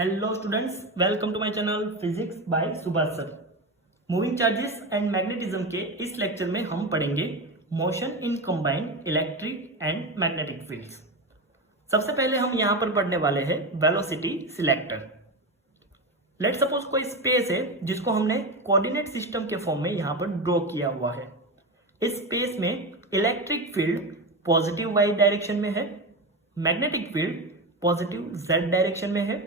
Hello students, welcome to my channel physics by Subhash sir. Moving charges and magnetism के इस lecture में हम पढ़ेंगे motion in combined electric and magnetic fields. सबसे पहले हम यहां पर पढ़ने वाले हैं वेलोसिटी सिलेक्टर। लेट सपोज कोई स्पेस है जिसको हमने कोऑर्डिनेट सिस्टम के फॉर्म में यहां पर ड्रॉ किया हुआ है। इस स्पेस में electric field positive Y direction में है, magnetic field positive Z direction में है।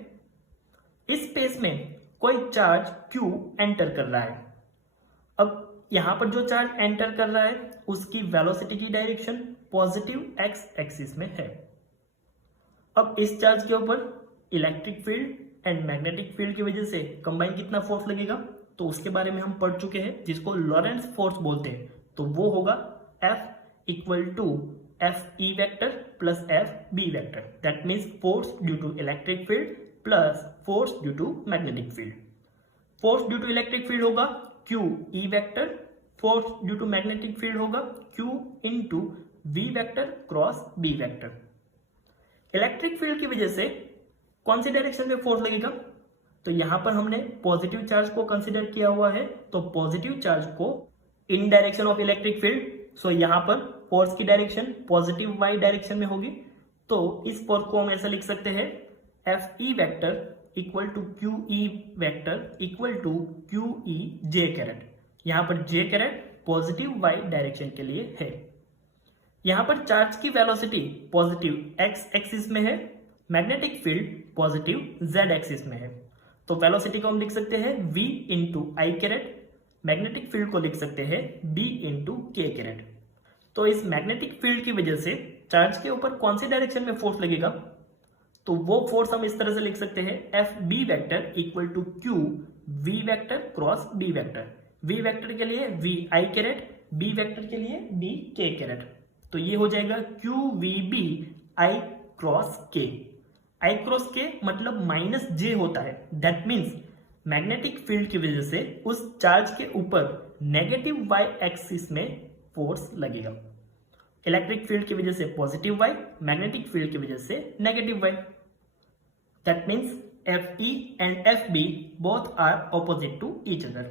इस स्पेस में कोई चार्ज Q एंटर कर रहा है। अब यहां पर जो चार्ज एंटर कर रहा है उसकी वेलोसिटी की डायरेक्शन पॉजिटिव एक्स एक्सिस में है। अब इस चार्ज के ऊपर electric field and magnetic field की वजह से कंबाइन कितना फोर्स लगेगा तो उसके बारे में हम पढ़ चुके हैं, जिसको लॉरेंट्ज फोर्स बोलते हैं। तो वो होगा F equal to F E vector plus F B vector. That means force due to electric field plus force due to magnetic field. Force due to electric field होगा Q E vector, force due to magnetic field होगा Q into V vector cross B vector. Electric field की वजह से कौन सी direction में force लगेगा, तो यहां पर हमने पॉजिटिव चार्ज को कंसीडर किया हुआ है, तो पॉजिटिव चार्ज को in direction of electric field. So यहां पर फोर्स की डायरेक्शन पॉजिटिव वाई डायरेक्शन में होगी। तो इस फोर्स को हम ऐसा लिख सकते हैं F E vector equal to Q E vector equal to Q E J caret. यहां पर J caret positive Y direction के लिए है। यहां पर चार्ज की वेलोसिटी पॉजिटिव एक्स एक्सिस में है, magnetic field positive Z axis में है। तो वेलोसिटी को हम लिख सकते हैं v इंटू आई कैरेट, मैग्नेटिक फील्ड को लिख सकते हैं b इंटू के कैरेट। तो इस मैग्नेटिक फील्ड की वजह से चार्ज के ऊपर कौन सी डायरेक्शन में फोर्स लगेगा, तो वो फोर्स हम इस तरह से लिख सकते हैं F B vector equal to Q V vector cross B vector. V vector के लिए v I caret, B vector के लिए b के कैरेट। तो ये हो जाएगा Q we B I cross K. I cross के मतलब माइनस जे होता है। दैट मीन्स मैग्नेटिक फील्ड की वजह से उस चार्ज के ऊपर नेगेटिव वाई एक्सिस में फोर्स लगेगा। इलेक्ट्रिक फील्ड की वजह से पॉजिटिव वाई, मैग्नेटिक फील्ड की वजह से negative Y. That means F E and F B both are opposite to each other.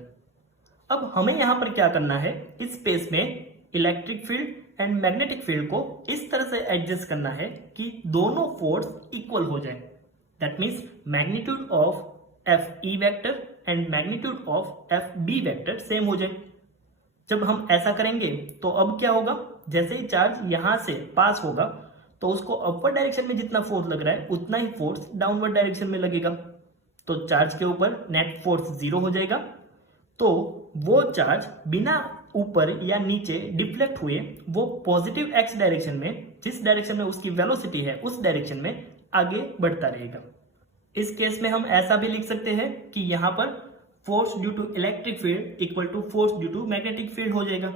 अब हमें यहां पर क्या करना है, इस स्पेस में electric field and magnetic field को इस तरह से एडजस्ट करना है कि दोनों फोर्स इक्वल हो जाए। That means magnitude of F E vector and magnitude of F B vector same हो जाए। जब हम ऐसा करेंगे तो अब क्या होगा, जैसे ही चार्ज यहां से पास होगा तो उसको अपवर्ड डायरेक्शन में जितना फोर्स लग रहा है उतना ही फोर्स डाउनवर्ड डायरेक्शन में लगेगा। तो चार्ज के ऊपर नेट फोर्स 0 हो जाएगा। तो वो चार्ज बिना ऊपर या नीचे डिफ्लेक्ट हुए वो पॉजिटिव एक्स डायरेक्शन में, जिस डायरेक्शन में उसकी वेलोसिटी है उस डायरेक्शन में आगे बढ़ता रहेगा। इस केस में हम ऐसा भी लिख सकते हैं कि यहां पर force due to electric field equal to force due to magnetic field हो जाएगा।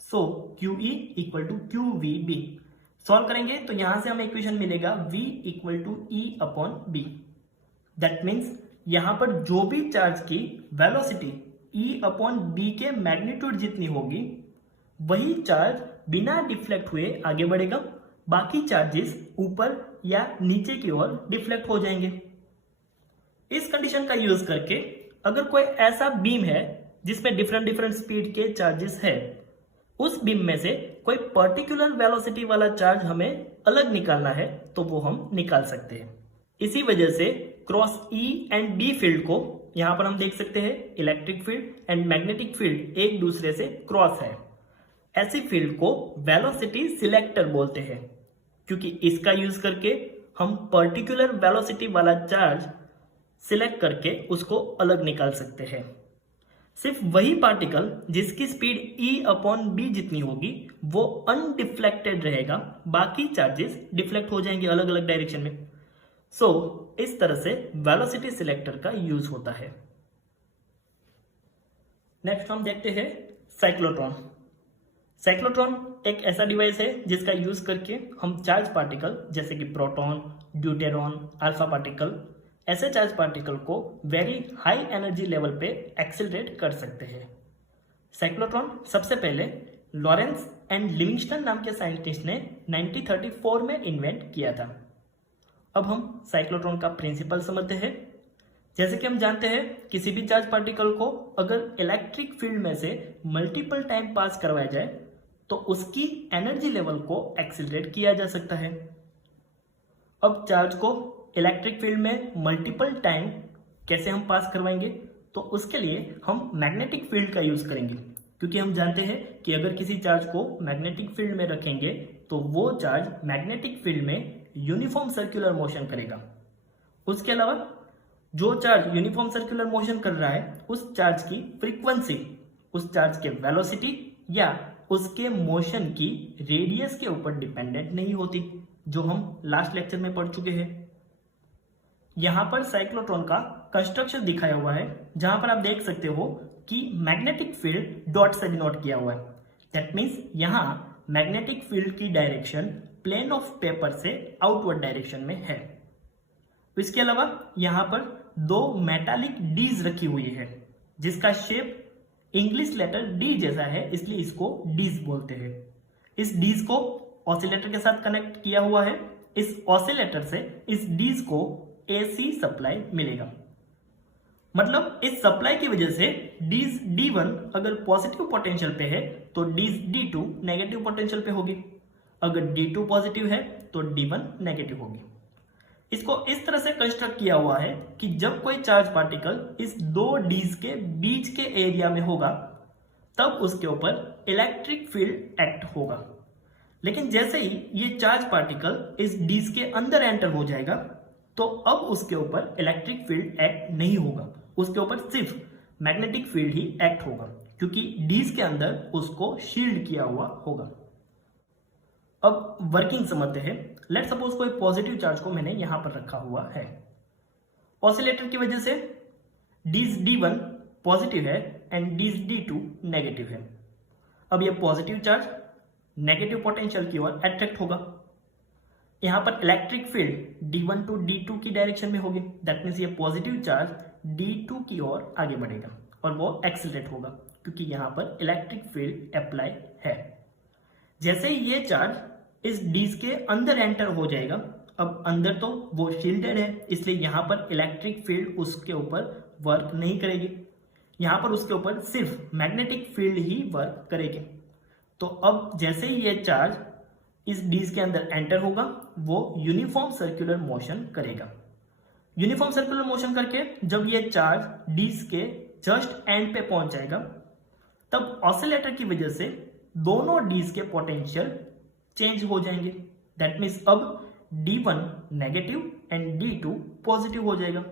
So q E equal to Q we B. Solve करेंगे तो यहां से हमें इक्वेशन मिलेगा v equal to E upon B. That means यहां पर जो भी चार्ज की वेलोसिटी ई अपॉन बी के मैग्नीट्यूड जितनी होगी वही चार्ज बिना डिफ्लेक्ट हुए आगे बढ़ेगा, बाकी चार्जेस ऊपर या नीचे की ओर डिफ्लेक्ट हो जाएंगे। इस कंडीशन का यूज करके अगर कोई ऐसा बीम है जिसमें डिफरेंट डिफरेंट स्पीड के चार्जेस है, उस बीम में से कोई पर्टिकुलर वेलोसिटी वाला चार्ज हमें अलग निकालना है तो वो हम निकाल सकते हैं। इसी वजह से cross E and B field को यहां पर हम देख सकते हैं electric field and magnetic field एक दूसरे से क्रॉस है। ऐसी फील्ड को वेलोसिटी सिलेक्टर बोलते हैं, क्योंकि इसका यूज करके हम पर्टिकुलर वेलोसिटी वाला चार्ज सिलेक्ट करके उसको अलग निकाल सकते हैं। सिर्फ वही पार्टिकल जिसकी स्पीड E अपॉन बी जितनी होगी वो अनडिफ्लेक्टेड रहेगा, बाकी चार्जेस डिफ्लेक्ट हो जाएंगे अलग अलग डायरेक्शन में। सो इस तरह से वेलोसिटी सिलेक्टर का यूज होता है। नेक्स्ट हम देखते हैं साइक्लोट्रॉन। साइक्लोट्रॉन एक ऐसा डिवाइस है जिसका यूज करके हम चार्ज पार्टिकल जैसे कि प्रोटॉन, ड्यूटेरॉन, अल्फा पार्टिकल, ऐसे चार्ज पार्टिकल को वेरी हाई एनर्जी लेवल पे एक्सेलरेट कर सकते हैं। साइक्लोट्रॉन सबसे पहले लॉरेंस एंड लिविंगस्टन नाम के साइंटिस्ट ने 1934 में इन्वेंट किया था। अब हम साइक्लोट्रॉन का प्रिंसिपल समझते हैं जैसे कि हम जानते हैं किसी भी चार्ज पार्टिकल को अगर इलेक्ट्रिक फील्ड में से मल्टीपल टाइम पास करवाया जाए तो उसकी एनर्जी लेवल को एक्सीलरेट किया जा सकता है। अब चार्ज को इलेक्ट्रिक फील्ड में मल्टीपल टाइम कैसे हम पास करवाएंगे, तो उसके लिए हम मैग्नेटिक फील्ड का यूज करेंगे, क्योंकि हम जानते हैं कि अगर किसी चार्ज को मैग्नेटिक फील्ड में रखेंगे तो वो चार्ज मैग्नेटिक फील्ड में यूनिफॉर्म सर्कुलर मोशन करेगा। उसके अलावा जो चार्ज यूनिफॉर्म सर्कुलर मोशन कर रहा है उस चार्ज की फ्रीक्वेंसी उस चार्ज के वेलोसिटी या उसके मोशन की रेडियस के ऊपर डिपेंडेंट नहीं होती, जो हम लास्ट लेक्चर में पढ़ चुके हैं। यहां पर साइक्लोट्रॉन का कंस्ट्रक्शन दिखाया हुआ है, जहां पर आप देख सकते हो कि मैग्नेटिक फील्ड डॉट से डिनोट किया हुआ है। दैट मीन्स यहां मैग्नेटिक फील्ड की डायरेक्शन प्लेन ऑफ पेपर से आउटवर्ड डायरेक्शन में है। इसके अलावा यहां पर दो मेटालिक डीज रखी हुई है, जिसका शेप इंग्लिश लेटर डी जैसा है, इसलिए इसको डीज बोलते हैं। इस डीज को ऑसिलेटर के साथ कनेक्ट किया हुआ है। इस ऑसिलेटर से इस डीज को एसी सप्लाई मिलेगा। मतलब इस सप्लाई की वजह से डीज D1 अगर पॉजिटिव पोटेंशियल पे है तो डीज D2 नेगेटिव पोटेंशियल पे होगी। अगर D2 पॉजिटिव है तो D1 नेगेटिव होगी। इसको इस तरह से कंस्ट्रक्ट किया हुआ है कि जब कोई चार्ज पार्टिकल इस दो डीज के बीच के एरिया में होगा तब उसके ऊपर इलेक्ट्रिक फील्ड एक्ट होगा। लेकिन जैसे ही ये चार्ज पार्टिकल इस डीज के अंदर एंटर हो जाएगा तो अब उसके ऊपर इलेक्ट्रिक फील्ड एक्ट नहीं होगा, उसके ऊपर सिर्फ मैग्नेटिक फील्ड ही एक्ट होगा, क्योंकि डीज के अंदर उसको शील्ड किया हुआ होगा। अब वर्किंग समझते हैं। लेट सपोज कोई पॉजिटिव चार्ज को मैंने यहां पर रखा हुआ है। ऑसिलेटर की वजह से डीज D1 पॉजिटिव है एंड डीज D2 नेगेटिव है। अब यह पॉजिटिव चार्ज नेगेटिव पोटेंशियल की ओर अट्रैक्ट होगा। यहां पर electric field D1 to D2 की डायरेक्शन में होगी। दैट मीन्स ये पॉजिटिव चार्ज D2 की ओर आगे बढ़ेगा और वो एक्सीलरेट होगा, क्योंकि यहां पर इलेक्ट्रिक फील्ड अप्लाई है। जैसे ही ये चार्ज इस डीज के अंदर एंटर हो जाएगा, अब अंदर तो वो शील्डेड है, इसलिए यहां पर इलेक्ट्रिक फील्ड उसके ऊपर वर्क नहीं करेगी। यहां पर उसके ऊपर सिर्फ मैग्नेटिक फील्ड ही वर्क करेगी। तो अब जैसे ही ये चार्ज इस डीज के अंदर एंटर होगा वो यूनिफॉर्म सर्कुलर मोशन करेगा। यूनिफॉर्म सर्कुलर मोशन करके जब ये चार्ज डीज के जस्ट एंड पे पहुंच जाएगा तब ऑसिलेटर की वजह से दोनों डीज के पोटेंशियल चेंज हो जाएंगे। दैट मीन्स अब D1 negative and D2 positive हो जाएगा।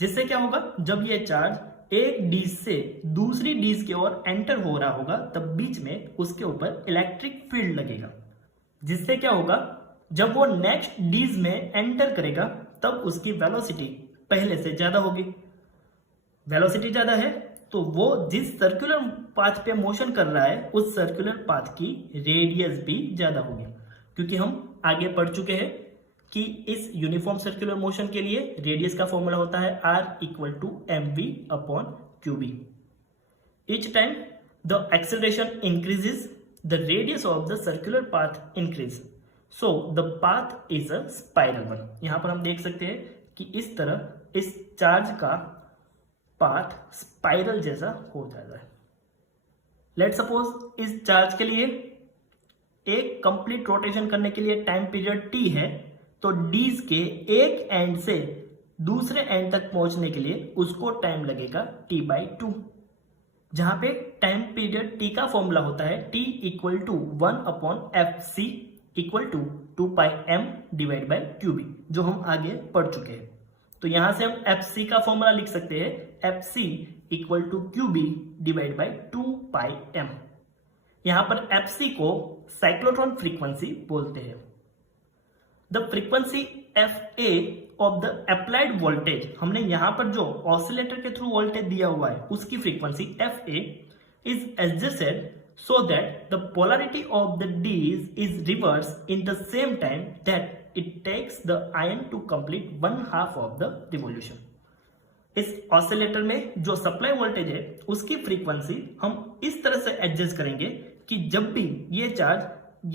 जिससे क्या होगा, जब ये चार्ज एक डीज से दूसरी डीज की ओर एंटर हो रहा होगा तब बीच में उसके ऊपर इलेक्ट्रिक फील्ड लगेगा। जिससे क्या होगा, जब वो नेक्स्ट डीज में एंटर करेगा तब उसकी वेलोसिटी पहले से ज्यादा होगी। वेलोसिटी ज्यादा है तो वो जिस सर्कुलर पाथ पे मोशन कर रहा है उस सर्कुलर पाथ की रेडियस भी ज्यादा होगी, क्योंकि हम आगे पढ़ चुके हैं कि इस यूनिफॉर्म सर्कुलर मोशन के लिए रेडियस का फॉर्मूला होता है R = mv/qb। Each time the acceleration increases, the radius of the circular path increase, so the path is a spiral one। यहां पर हम देख सकते हैं कि इस तरह इस चार्ज का पाथ स्पाइरल जैसा हो जाता है। लेट सपोज इस चार्ज के लिए एक कंप्लीट रोटेशन करने के लिए टाइम पीरियड t है, तो डीज के एक एंड से दूसरे एंड तक पहुंचने के लिए उसको टाइम लगेगा t/2, जहां पे टाइम पीरियड t का फॉर्मूला होता है t = 1/fc = 2πm/qb, जो हम आगे पढ़ चुके हैं। तो यहां से हम fc का फॉर्मूला लिख सकते हैं fc = qb/2πm। यहां पर fc को साइक्लोट्रॉन फ्रीक्वेंसी बोलते हैं। The frequency fa of the applied voltage, हमने यहां पर जो ऑसिलेटर के थ्रू वोल्टेज दिया हुआ है उसकी frequency fa is adjusted so that the polarity of the D's is reversed in the same time that it takes the ion to complete 1/2 of the revolution। इस ऑसिलेटर में जो supply voltage है उसकी frequency हम इस तरह से adjust करेंगे कि जब भी ये चार्ज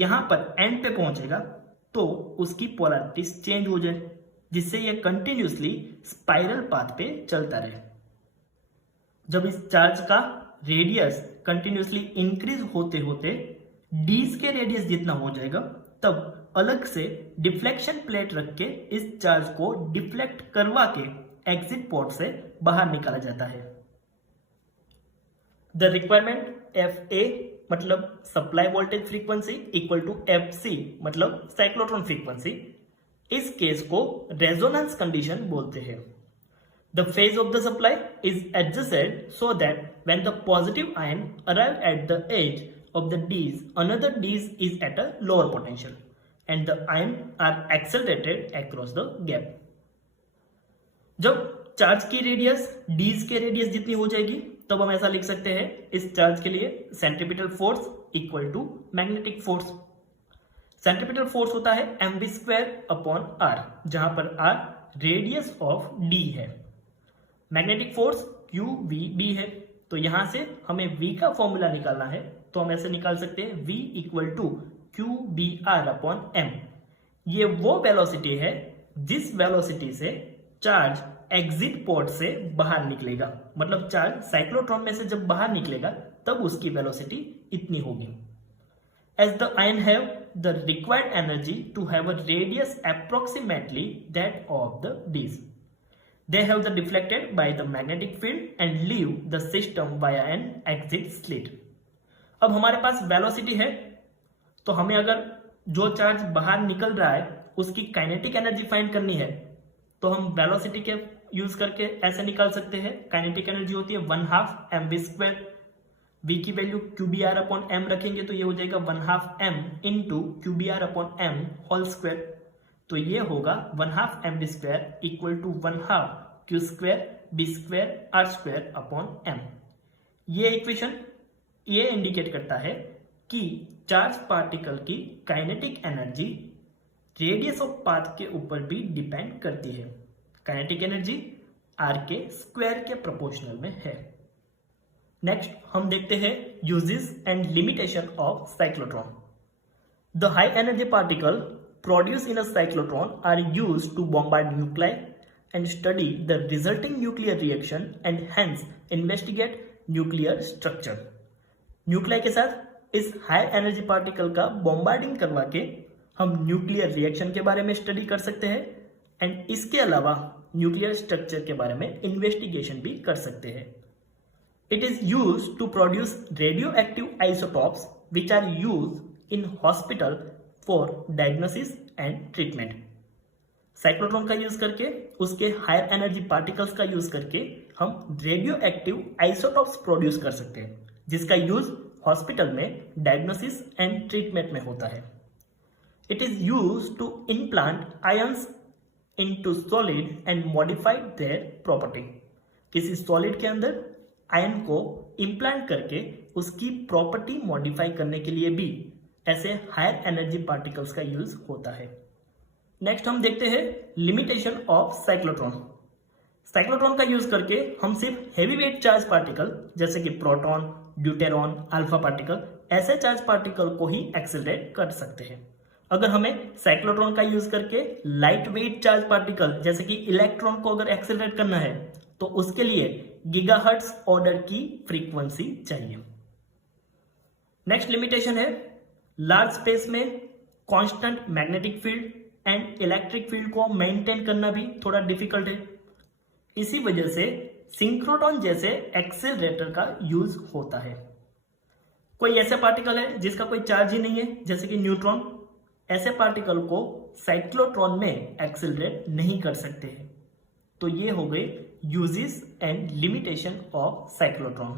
यहां पर एंड पे पहुंचेगा तो उसकी पोलैरिटी चेंज हो जाए। जिससे ये कंटिन्यूसली स्पाइरल पाथ पे चलता रहे। जब इस चार्ज का रेडियस कंटिन्यूसली इंक्रीज होते होते डीज के रेडियस जितना हो जाएगा, तब अलग से डिफ्लेक्शन प्लेट रख के इस चार्ज को डिफ्लेक्ट करवा के एग्जिट पोर्ट से बाहर निकाला जाता है। द रिक्वायरमेंट एफ ए मतलब supply voltage frequency equal to F C मतलब साइक्लोट्रॉन फ्रीक्वेंसी, इस केस को रेजोनेंस कंडीशन बोलते हैं। The phase of the supply is adjusted so that when the positive ion arrive at the edge of the D's, another D's is at a lower potential and the ion are accelerated across the gap. जब charge की radius D's के radius जितनी हो जाएगी, तब हम ऐसा लिख सकते हैं इस चार्ज के लिए centripetal force equal to magnetic force. Centripetal force होता है mv² अपॉन r, जहां पर r रेडियस ऑफ D है। मैग्नेटिक फोर्स qvb है, तो यहां से हमें v का फॉर्मूला निकालना है, तो हम ऐसे निकाल सकते हैं v equal to Q B R upon M. ये वो वेलोसिटी है जिस वेलोसिटी से चार्ज एग्जिट पोर्ट से बाहर निकलेगा, मतलब चार्ज साइक्लोट्रॉन में से जब बाहर निकलेगा तब उसकी वेलोसिटी इतनी होगी। As the ion have the required energy to have a radius approximately that of the Ds, they have the deflected by the magnetic field and leave the system via an exit slit. अब हमारे पास velocity है, तो हमें अगर जो charge बाहर निकल रहा है उसकी काइनेटिक एनर्जी फाइंड करनी है, तो हम वेलोसिटी के यूज करके ऐसे निकाल सकते हैं। काइनेटिक एनर्जी होती है 1/2 mv², v की वैल्यू qbr अपॉन m रखेंगे तो ये हो जाएगा 1/2 m into qbr upon m whole square, तो ये होगा 1/2 mv² equal to 1/2 q² b² r² upon m। ये इक्वेशन ये इंडिकेट करता है कि चार्ज पार्टिकल की kinetic energy radius of path के ऊपर भी डिपेंड करती है। काइनेटिक एनर्जी r के स्क्वायर के प्रोपोर्शनल में है। नेक्स्ट हम देखते हैं uses and limitation of cyclotron. The high energy particle produced in a cyclotron are used to bombard nuclei and study the resulting nuclear reaction and hence investigate nuclear structure. Nuclei के साथ इस high energy particle का bombarding करवा के हम nuclear reaction के बारे में स्टडी कर सकते हैं एंड इसके अलावा न्यूक्लियर स्ट्रक्चर के बारे में इन्वेस्टिगेशन भी कर सकते हैं। It is used to produce radio active isotopes which are used in hospital for diagnosis and treatment. Cyclotron का यूज करके, उसके हायर एनर्जी पार्टिकल्स का यूज करके हम रेडियो एक्टिव आइसोटॉप्स प्रोड्यूस कर सकते हैं, जिसका यूज हॉस्पिटल में डायग्नोसिस एंड ट्रीटमेंट में होता है। It is use to implant ions into solid and modify their property. किसी सॉलिड के अंदर आयन को इम्प्लांट करके उसकी प्रॉपर्टी मॉडिफाई करने के लिए भी ऐसे हायर एनर्जी पार्टिकल्स का यूज होता है। नेक्स्ट हम देखते हैं लिमिटेशन ऑफ साइक्लोट्रॉन। साइक्लोट्रॉन का यूज करके हम सिर्फ हेवी वेट चार्ज पार्टिकल जैसे कि प्रोटॉन, ड्यूटेरॉन, अल्फा पार्टिकल, ऐसे चार्ज पार्टिकल को ही एक्सेलरेट कर सकते हैं। अगर हमें साइक्लोट्रॉन का यूज करके लाइट वेट चार्ज पार्टिकल जैसे कि इलेक्ट्रॉन को अगर एक्सेलरेट करना है तो उसके लिए गीगाहर्ट्ज ऑर्डर की फ्रीक्वेंसी चाहिए। नेक्स्ट लिमिटेशन है लार्ज स्पेस में constant magnetic field and electric field को मेंटेन करना भी थोड़ा डिफिकल्ट है। इसी वजह से सिंक्रोट्रॉन जैसे एक्सेलरेटर का यूज होता है। कोई ऐसा पार्टिकल है जिसका कोई चार्ज ही नहीं है जैसे कि न्यूट्रॉन, ऐसे पार्टिकल को साइक्लोट्रॉन में एक्सेलरेट नहीं कर सकते हैं। तो ये हो गए uses and limitation of cyclotron.